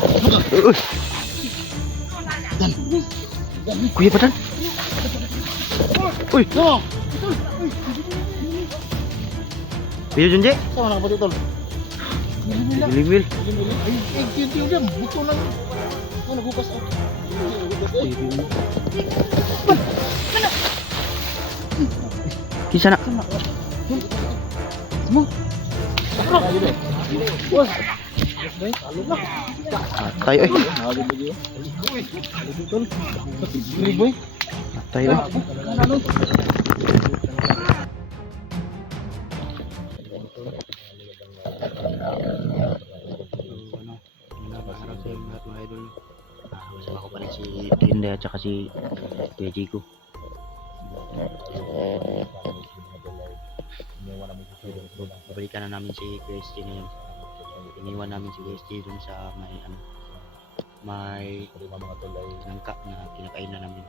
Uy. Kuya Padan. Uy. Kuya Junje. Sama na kapatid tol. Limil. Ay, diyan. Buto lang. Ito nagugas ako. Kinsa na? Mo. Bos. Bay, alog na. Tayo eh. Nagod ba diyo? Uy. Tol. Boy. Tayo eh. Masama ko pa rin si Linda at saka si Kuya Jigo. Babalikan na namin si Kuya ST ngayon. Iniwan namin si Kuya ST dun sa may nangka na kinakain na namin.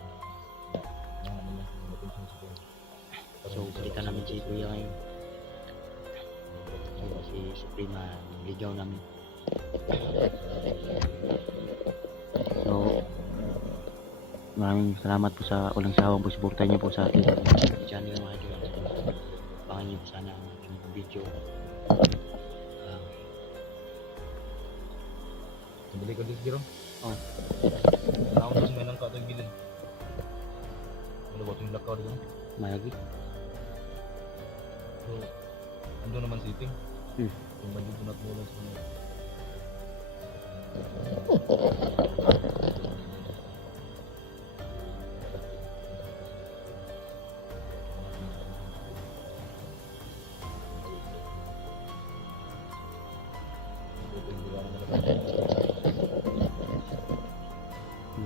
So balikan namin si Kuya ngayon. So si Suprema ligaw namin. So maraming salamat po sa walang sawang suporta niyo po sa ating channel mga idol. Abangan niyo po sana ang ating video. Balik ko dito, Jiro. Oh. Ako sa may nangka ito gilid. Ano ba itong lakaw dito? Mayagi. So, ando naman sitting. Yung medyo bunat mo lang sa mga.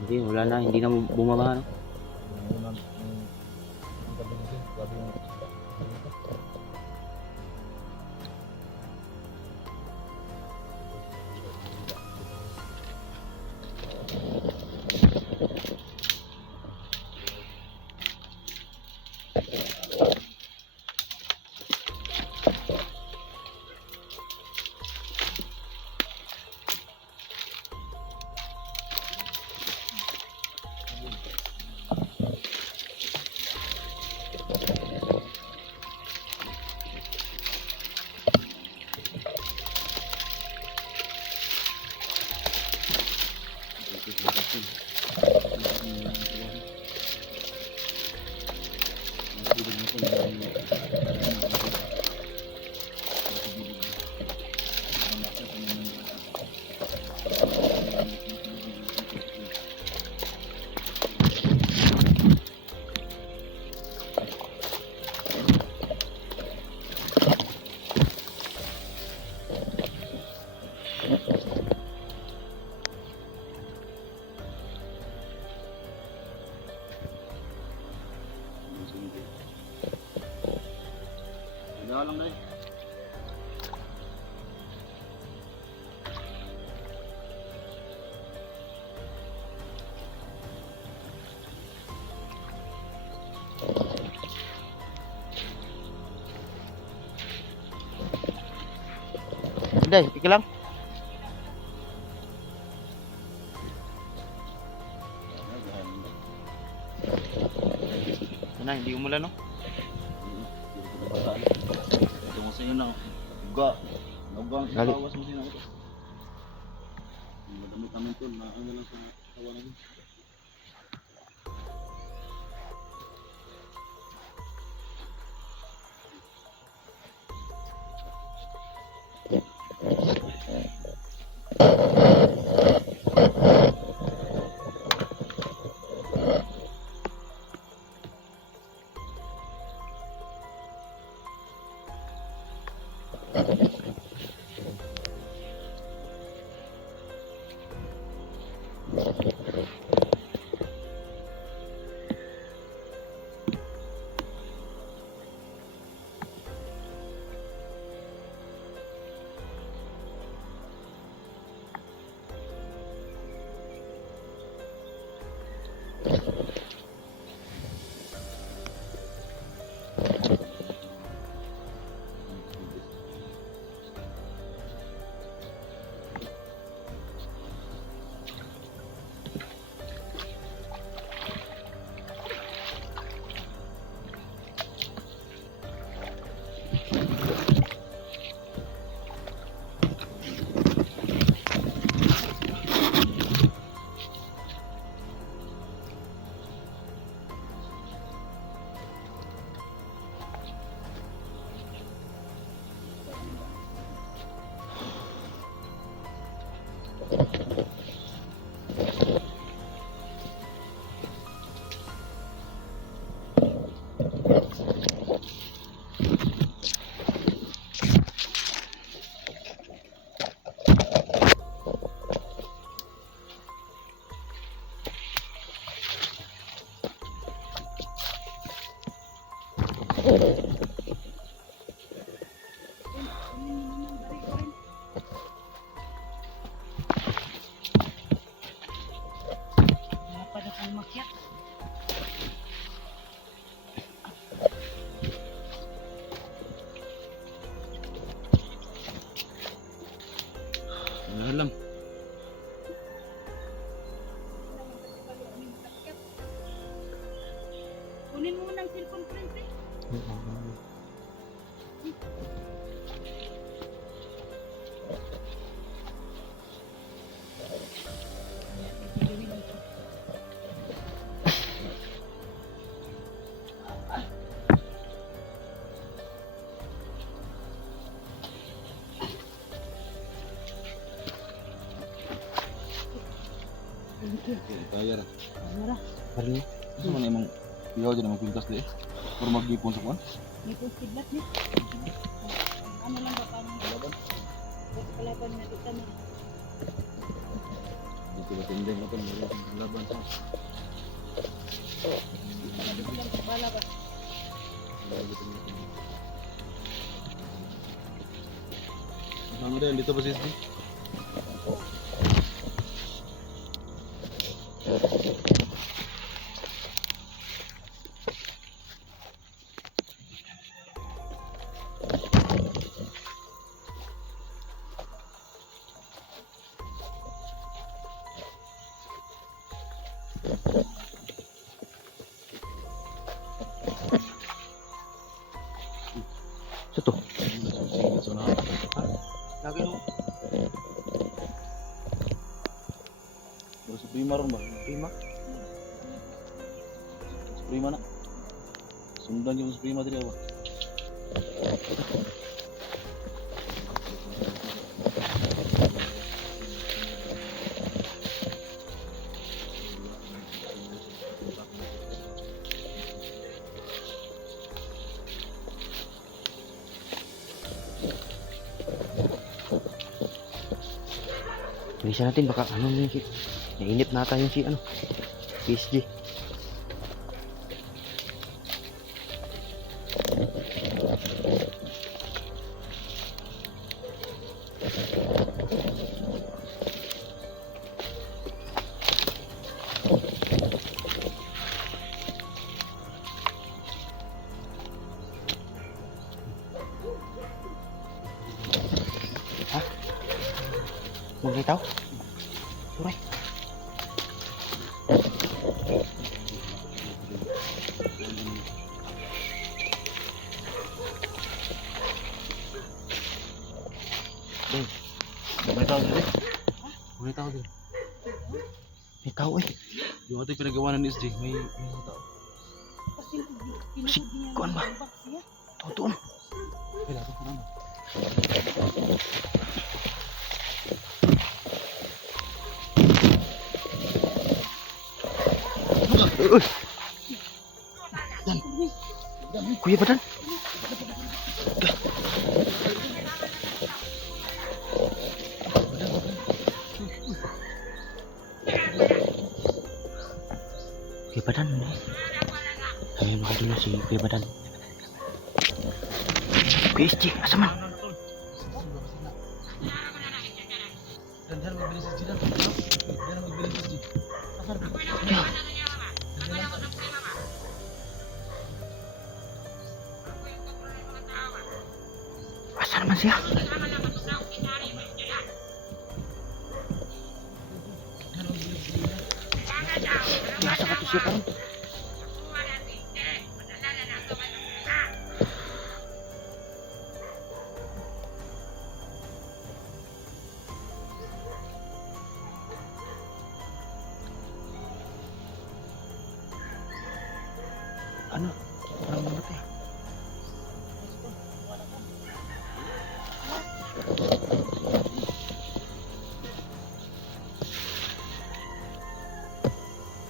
Hindi, wala na, hindi na bumaba no? Lang dahil. Hindi, ika lang. Ano, hindi umulan no? Ito sa iyo na. Uga. Uga ang sinawas mo sinaw ito. Madami kami ito. Ano lang sa tawa na yun. Thank you. Kaya ra. Mara. Parang Gusto mo na imong iyaw dyan ang pintas di. Pero mag-ipon sa kuwan. May kustiblat ni. Ano lang ba parang laban? Basta kalaban na dito na. Dito ba tindeng mo ito, laban sa. Dito lang sa bala ba? Ano din, dito ba si SD? sa to. So na. Lagi no. Bro, sa prima ron ba? Prima. Sa prima na. Sundan yung sa prima dito ba? Bilisan natin baka ano yun si. Nainip nata yung si ano. PSG. Ha? Maglitaw? Suray. May tao dito. May tao din. May tao eh. Yung ating pinagawa ng SD, may tao. Kasi pinagod niya. kuwan ba? Bak siya. Tao doon. Ay, lato pa naman. Uy. Kuya Badan. Kuya Badan. Ayun mga dulu si Kuya Badan. PSG, asa man? Dan magbili sa SD dan. Dan magbili sa SD. Asar ba? Ya. Asa naman siya? Biasa ka to siya karon. Ano? Parang namatay.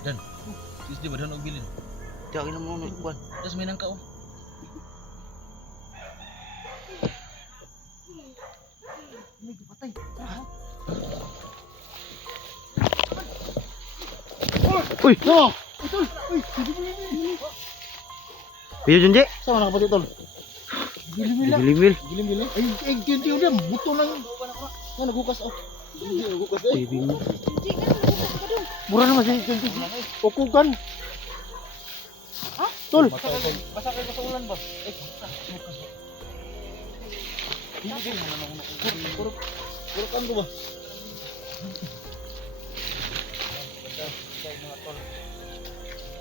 Dan, SD ba dan magbilin? Tiyakin na mo kuan. Tapos may nangka oh. May patay. Uy! No! Piyo Junji. Sama na kapatid tol. Gilimila. Gilimil. Gilim-gilim. Ay, kinti udah buto lang. Yan nagukas oh. Nagukas eh. Baby mo. Hindi ka na nabukas ka doon. Mura naman siya. Kukugan. Ha? Tol. Basa kayo sa ulan ba? Puro kan ko ba?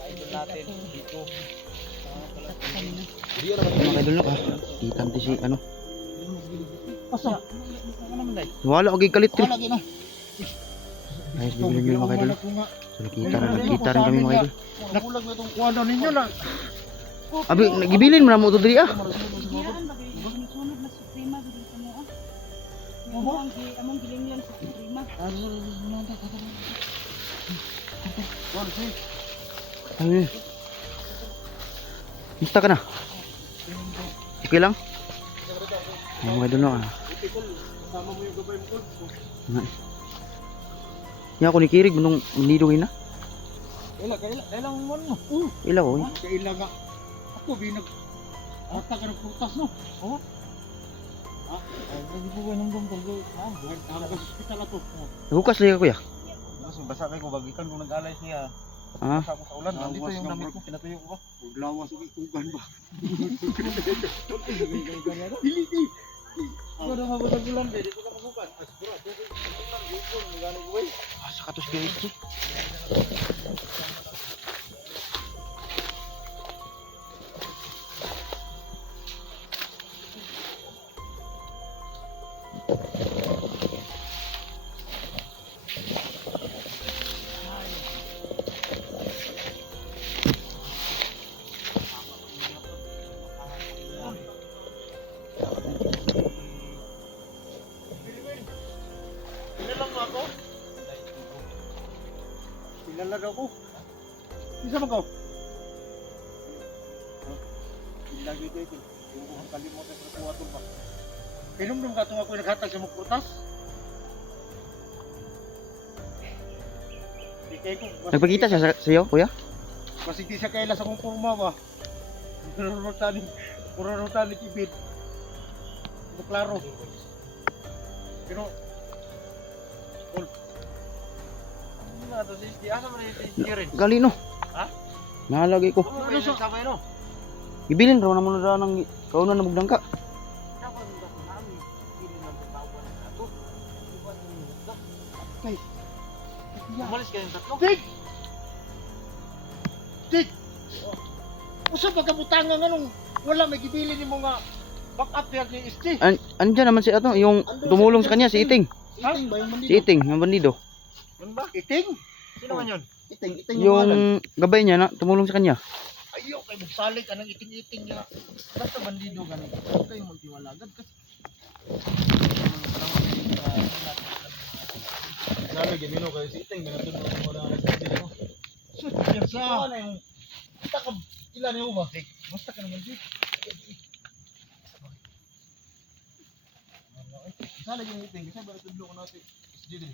Idol natin dito. Dia naman Mga kaidol no ah. Itan ti si ano. Asa? Ano naman dai? Wala og kalit tri. lagi no. Ayos bibili mga kaidol. So nakita rin kami mga kaidol. Nakulag na itong kuwada ninyo na. Abi nagibilin mo na mo to diri ah. Diyan ba kayo? Sunod na suprema dito sa mo ah. Among giling yan sa suprema. Ay. Musta ka na? Okay lang? Ay, mga idol no ah. Kasama mo yung gabay mo tol. Yan ako ni Kirig nung nilungin na. Kailang mo no. Ilaw oh. Kailang nga. Ako binag. Ata ka ng prutas no. Oo. Ha? Ay, hindi ko ganun dong tol. Ang hospital na to. Nahukas lagi kuya. Mas basa kay ko bagikan kung nag-alay siya. Ah. Basa ko sa ulan. Nandito yung damit ko. Pinatuyo ko ba? Lawas ko ikugan ba? Dili. Ako na mabutang ulan dito ka mabukas. Siguro. Dito magano ko eh. Sa katos bilis G. Kilala mo ako? Kilala daw ko. Isa mo ko? Lagi ko ito. Yung kung kalimutan ko kuha ito ba? Pinumdum ka itong ako naghatag sa mga prutas? Di kayo ko. Nagpakita siya sa iyo kuya? Mas hindi siya kaila sa kong purma ba? Pururutan ni Kibid. Ito klaro. Pero, Tol. Ano nga ito? Asa mo na yung rin? Galino. Ha? Nahalagay ko. Ano siya? Sabay no? Ibilin raw naman na ng kaunan na mugdang ka. Umalis ka yung tatlo? Dig! Dig! Usa ba kabutangan nga nung wala may gibili ni mo nga back up yan ni ST? Andyan naman si ato, yung tumulong sa kanya si Iting. Iting ba yung Si bandido? Iting, yung bandido. Yun ba? Iting? Sino man yun? Iting Yung gabay niya na tumulong sa kanya. Ayaw kay magsalik ka ng iting-iting niya. Basta bandido ganun. Huwag kayong magtiwalagad kasi. Lalo gimino kayo si Iting. Minatulog mo na ako. Sus, yan sa. Ano yung kita ka ilan niyo ba? Basta ka naman dito. Sana yung Iting. Kasi ba natulog ko natin. Dito.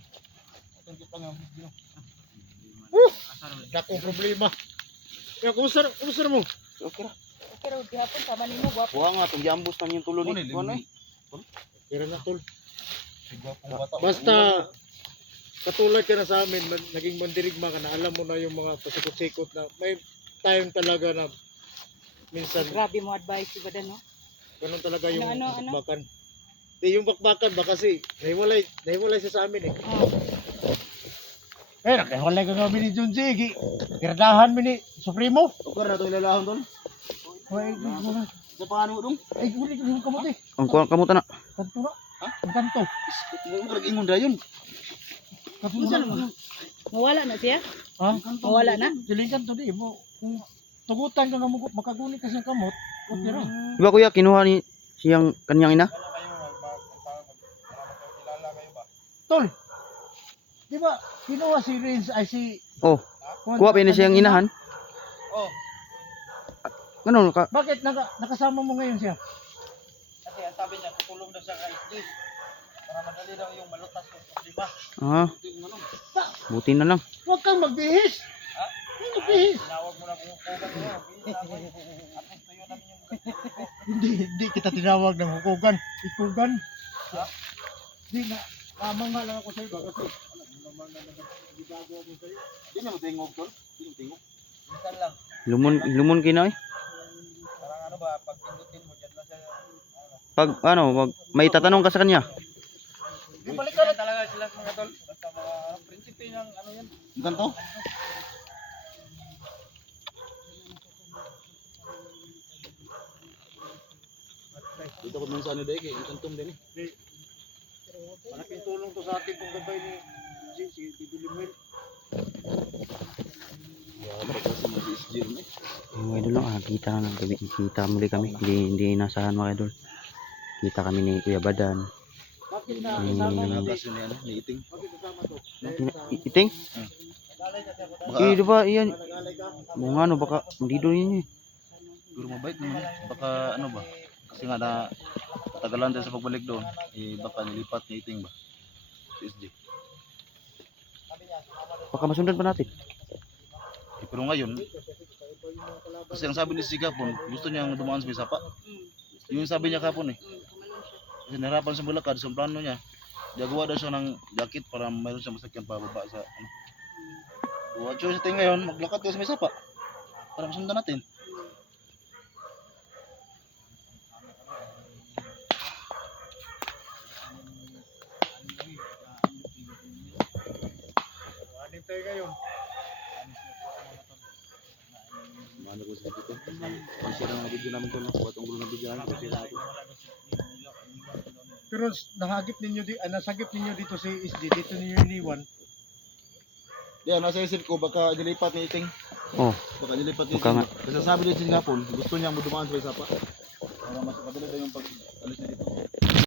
Atang kita nga. Dako problema. Ya, kumusta mo? Okay ra. Okay raw gihapon tama nimo gwapo. Kuha nga, itong giambos namin yung tulo ni. Ano eh? Kira na tol. Basta katulad ka na sa amin, naging mandirigma ka na, alam mo na yung mga pasikot-sikot na may time talaga na minsan Grabe mo advice ba dan no? ganun talaga yung Ano? bakbakan. Yung bakbakan ba kasi nahiwalay siya sa amin eh. Nakahiwalay ka kami ni Junji. Kirdahan mi ni Supremo. Ukar na itong ilalahon tol. Ay, Sa pangano dong? guli ko yung kamote. Ang kuha kamuta na. Kanto na. Ang kanto. Mo ingon dayon. Kanto na. Mawala na siya? Ha? Mawala na? Diling kanto di mo. Kung tugutan ka nga mo, makaguni ka siyang kamot. Huwag nila. Di ba kuya, kinuha ni siyang kanyang ina? Tol, di ba kinuha si Renz ay si... Oh, kuha pa ni siyang inahan. Oh, Ano ka? bakit nakasama mo ngayon siya? Kasi ang sabi niya, tutulong daw siya kay Steve. Para madali daw yung malutas ng problema. Ah, buti na lang. Huwag kang magbihis! Ha? Huwag magbihis! Tinawag mo na kung hukugan mo. At least tuyo namin yung... Hindi kita tinawag ng hukugan. Ikugan. Ha? Hindi na. Tamang nga lang ako sa'yo ba? Kasi alam mo naman na nagbago ako sa'yo. Di na mo tingog tol. Di mo tingog. Minsan lang. Lumon kina eh. Parang ano ba, pag pindutin mo, dyan lang siya. Pag may tatanong ka sa kanya. Di balikan na talaga sila mga tol. Basta mga prinsipe ng ano yan. Ang kanto? Dito ko man sa ano dahil ang kantom din eh. Malaking tulong to sa atin kung gabay ni si Bibilimel. Kasi mo si SG rin eh. Mga idol lang, kita na lang kami. Kita muli kami. Hindi nasahan mga idol. Kita kami ni Kuya Badan. Bakit na kasama Hmm. natin? Nabas yun yan, ni Iting. Bakit kasama to? Iting? Nalay Baka, Eh, di ba, iyan. Mga ano, baka mandido ninyo eh. pero mabait naman. Baka ano ba? Kasi nga na tagalan din sa pagbalik doon. Eh baka nilipat ni Iting ba? PSG. Baka masundan pa natin. Eh, pero ngayon, kasi ang sabi ni si Gapon, gusto niyang dumaan sa may sapa. Yung sabi niya kapon eh. Tumalon siya. Kasi nahirapan sa Bulacan, sa plano niya. Gagawa daw siya ng jacket para mayroon siya masakyan pababa sa ano. Buwan siya sa tingin ngayon, maglakad kayo sa may sapa. Para masundan natin. Anin tayo ngayon. Ano ko sa dito? Kasi lang ang video namin to, no? Batong gulo ng video namin. Kasi lang ito. Pero nasagip ninyo dito si SG, dito ninyo iniwan. Yan, nasa isip ko, baka nilipat ni Iting. Oh, Baka nilipat ni Baka Iting. nga. Kasi sabi ni Iting Gapon, gusto niya mo dumaan sa may sapa. Para mas madali daw yung pag-alis niya dito.